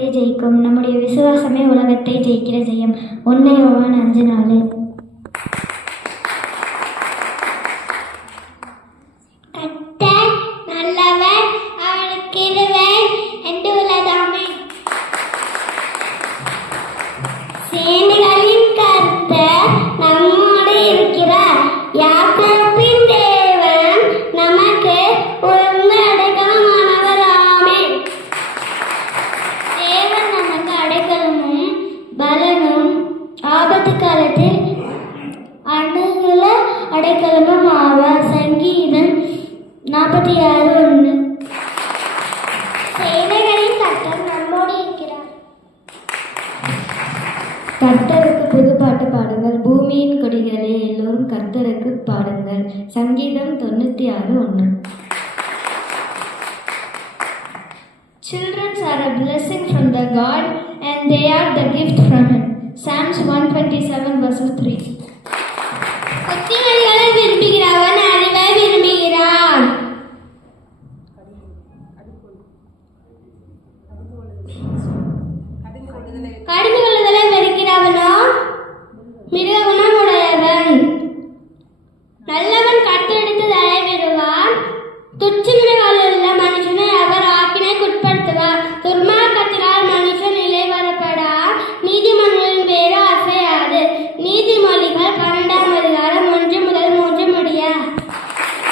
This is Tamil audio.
உலகத்தை ஜெயிக்கும். நம்முடைய விசுவாசமே உலகத்தை ஜெயிக்கிற ஜெயம். 1 யோவான் 5:4. கர்த்தர் நல்லவர், அவர் கிருபை என்றுள்ளதாமே. சேனைகளின் கர்த்தர் நம்மோடு இருக்கிறார். யாக்கோபின் தேவன் நமக்கு உயர்ந்த அடைக்கலமானவராமே. தேவன் நமக்கு அடைக்கலமும் பலனும் ஆபத்து காலத்தில் அணுகுல அடைக்கலமும் ஆவார். சங்கீதம் 46:1. சேனைகளின் கர்த்தர் நம்மோடு இருக்கிறார். கர்த்தருக்கு புதுப்பாட்டு பாடுங்கள், பூமியின் கொடிகளே எல்லோரும் கர்த்தருக்கு பாடுங்கள். சங்கீதம் 96:1. Children are a blessing from the God and they are the gift from him. Psalms 127:3. புத்திமதிகளை விரும்புகிறவன் அறிவை விரும்புகிறான். கடிந்து கொள்ளுதலை வெறுக்கிறவனோ மிருக குணமுடையவன். நல்லவன் கத்தெடுத்து தயை பெறுவான். துச்சமிடகாலுள்ள மனுஷனை